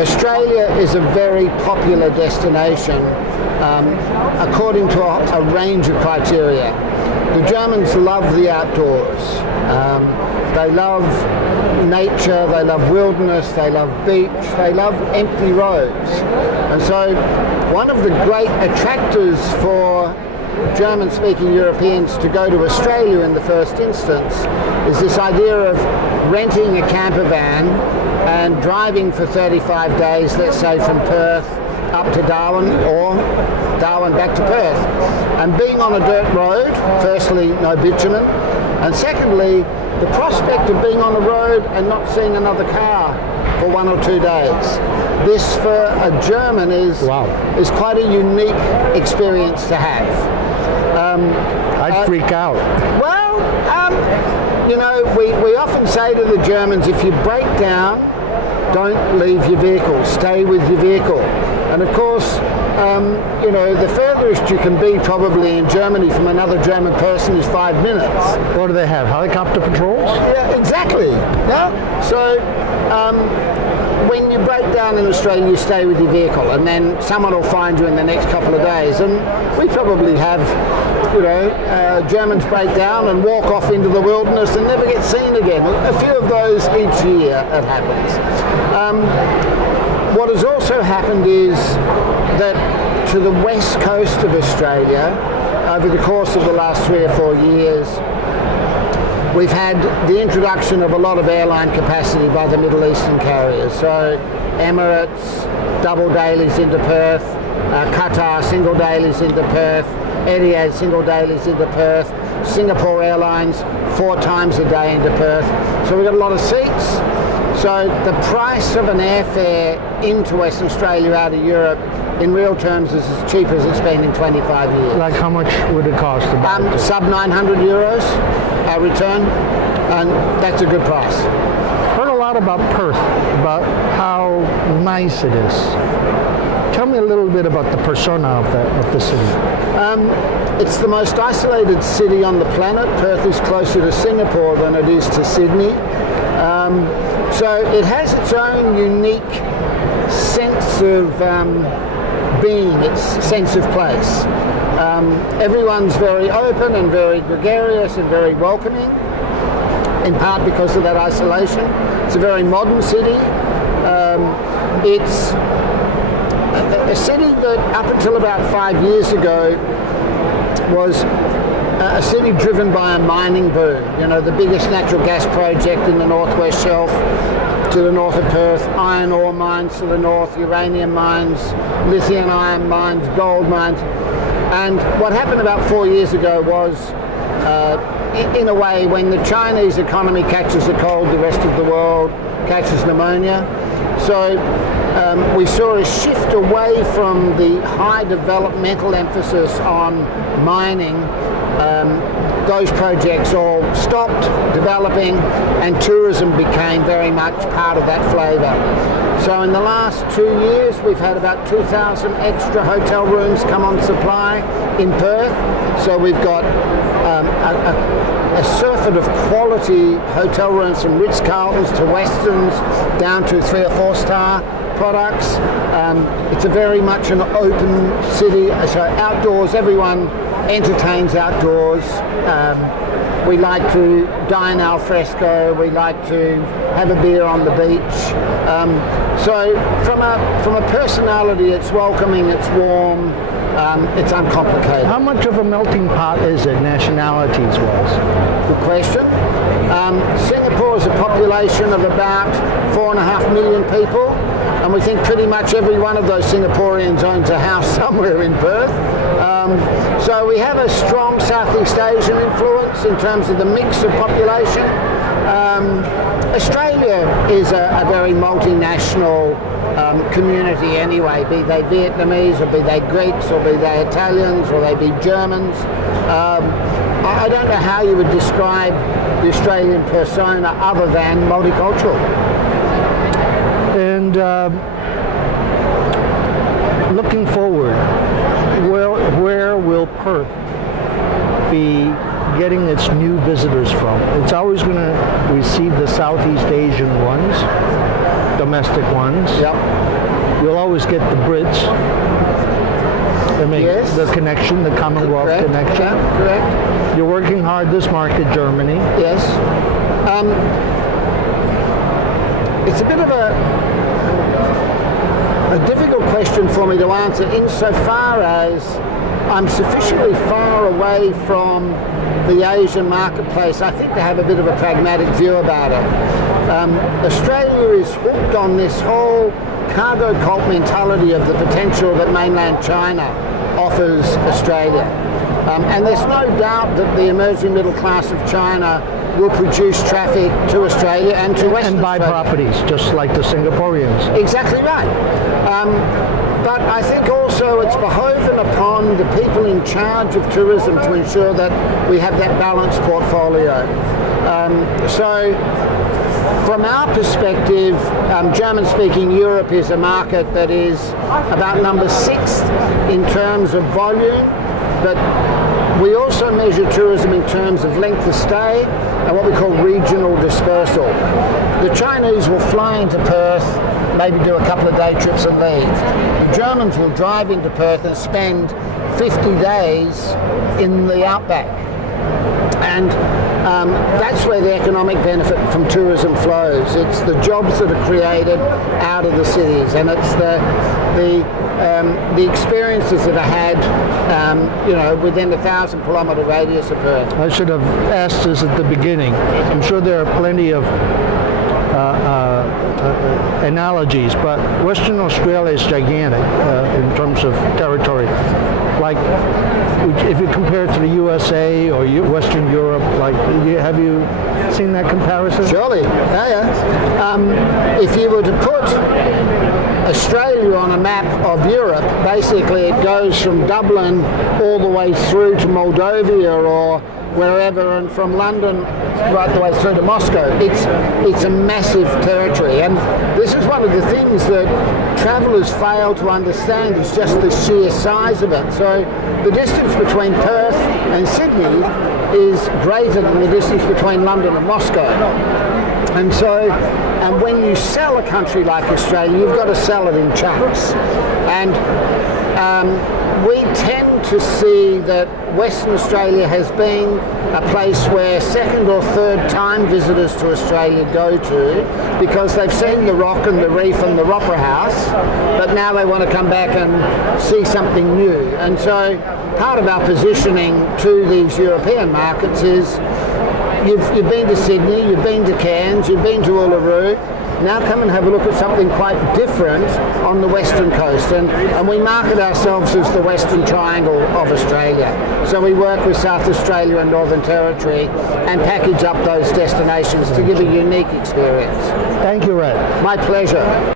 Australia is a very popular destination according to a range of criteria. The Germans love the outdoors. They love nature, they love wilderness, they love beach, they love empty roads. And so one of the great attractors for German-speaking Europeans to go to Australia in the first instance is this idea of renting a camper van and driving for 35 days, let's say from Perth up to Darwin or Darwin back to Perth, and being on a dirt road, firstly no bitumen, and secondly the prospect of being on a road and not seeing another car for 1 or 2 days. This for a German is quite a unique experience to have. I'd freak out. Well, you know, we often say to the Germans, if you break down, don't leave your vehicle, stay with your vehicle. And of course, you know, the furthest you can be probably in Germany from another German person is 5 minutes. What do they have, helicopter patrols? Yeah, exactly. Yeah. So when you break down in Australia, you stay with your vehicle, and then someone will find you in the next couple of days. And we probably have, you know, Germans break down and walk off into the wilderness and never get seen again. A few of those each year it happens. What has also happened is that to the west coast of Australia, over the course of the last 3 or 4 years, we've had the introduction of a lot of airline capacity by the Middle Eastern carriers. So Emirates, double dailies into Perth, Qatar, single dailies into Perth, Etihad, single dailies into Perth, Singapore Airlines, 4 times a day into Perth. So we've got a lot of seats. So the price of an airfare into Western Australia out of Europe in real terms is as cheap as it's been in 25 years. Like how much would it cost? Sub 900 euros return, and that's a good price. Heard a lot about Perth, about how nice it is. Tell me a little bit about the persona of the city. It's the most isolated city on the planet. Perth is closer to Singapore than it is to Sydney. So it has its own unique sense of being, its sense of place. Everyone's very open and very gregarious and very welcoming, in part because of that isolation. It's a very modern city. It's a city that up until about 5 years ago was a city driven by a mining boom. You know, the biggest natural gas project in the Northwest Shelf to the north of Perth, iron ore mines to the north, uranium mines, lithium-ion mines, gold mines. And what happened about 4 years ago was, in a way, when the Chinese economy catches a cold, the rest of the world catches pneumonia. So we saw a shift away from the high developmental emphasis on mining. Those projects all stopped developing, and tourism became very much part of that flavour. So in the last 2 years, we've had about 2,000 extra hotel rooms come on supply in Perth. So we've got a surfeit of quality hotel rooms, from Ritz-Carltons to Westons, down to 3 or 4 star products. It's a very much an open city, so outdoors, everyone entertains outdoors. We like to dine al fresco, we like to have a beer on the beach. So from a personality, it's welcoming, it's warm, it's uncomplicated. How much of a melting pot is it, nationalities-wise? Good question. Singapore is a population of about 4.5 million people, and we think pretty much every one of those Singaporeans owns a house somewhere in Perth. So we have a strong Southeast Asian influence in terms of the mix of population. Australia is a very multinational community anyway, be they Vietnamese, or be they Greeks, or be they Italians, or they be Germans. I don't know how you would describe the Australian persona other than multicultural. And looking forward, where will Perth be getting its new visitors from? It's always going to receive the Southeast Asian ones, domestic ones. Yep. you'll always get the Brits. I mean, Yes. the connection, the Commonwealth Correct. connection. Yeah, correct. You're working hard this market, Germany. Yes. It's a bit of a difficult question for me to answer insofar as I'm sufficiently far away from the Asian marketplace, I think, to have a bit of a pragmatic view about it. Australia is hooked on this whole cargo cult mentality of the potential that mainland China offers Australia. And there's no doubt that the emerging middle class of China will produce traffic to Australia and to Western And buy Australia. properties, just like the Singaporeans. Exactly right. But I think also it's beholden upon the people in charge of tourism to ensure that we have that balanced portfolio. So from our perspective, German-speaking Europe is a market that is about number 6 in terms of volume, but we also measure tourism in terms of length of stay and what we call regional dispersal. The Chinese will fly into Perth, maybe do a couple of day trips and leave. The Germans will drive into Perth and spend 50 days in the outback. And that's where the economic benefit from tourism flows. It's the jobs that are created out of the cities, and it's the experiences that are had, within a 1,000-kilometre radius of Perth. I should have asked this at the beginning. I'm sure there are plenty of analogies, but Western Australia is gigantic in terms of territory. Like, if you compare it to the USA or Western Europe, like, have you seen that comparison? Surely, yeah. If you were to put Australia on a map of Europe, basically it goes from Dublin all the way through to Moldova or wherever, and from London right the way through to Moscow. It's a massive territory, and this is one of the things that travellers fail to understand, is just the sheer size of it. So the distance between Perth and Sydney is greater than the distance between London and Moscow. And so, when you sell a country like Australia, you've got to sell it in chunks. And we tend to see that Western Australia has been a place where second or third time visitors to Australia go to because they've seen the Rock and the Reef and the Opera House, but now they want to come back and see something new. And so part of our positioning to these European markets is you've been to Sydney, you've been to Cairns, you've been to Uluru. Now come and have a look at something quite different on the western coast, and we market ourselves as the Western Triangle of Australia. So we work with South Australia and Northern Territory and package up those destinations to give a unique experience. Thank you, Rhett. My pleasure.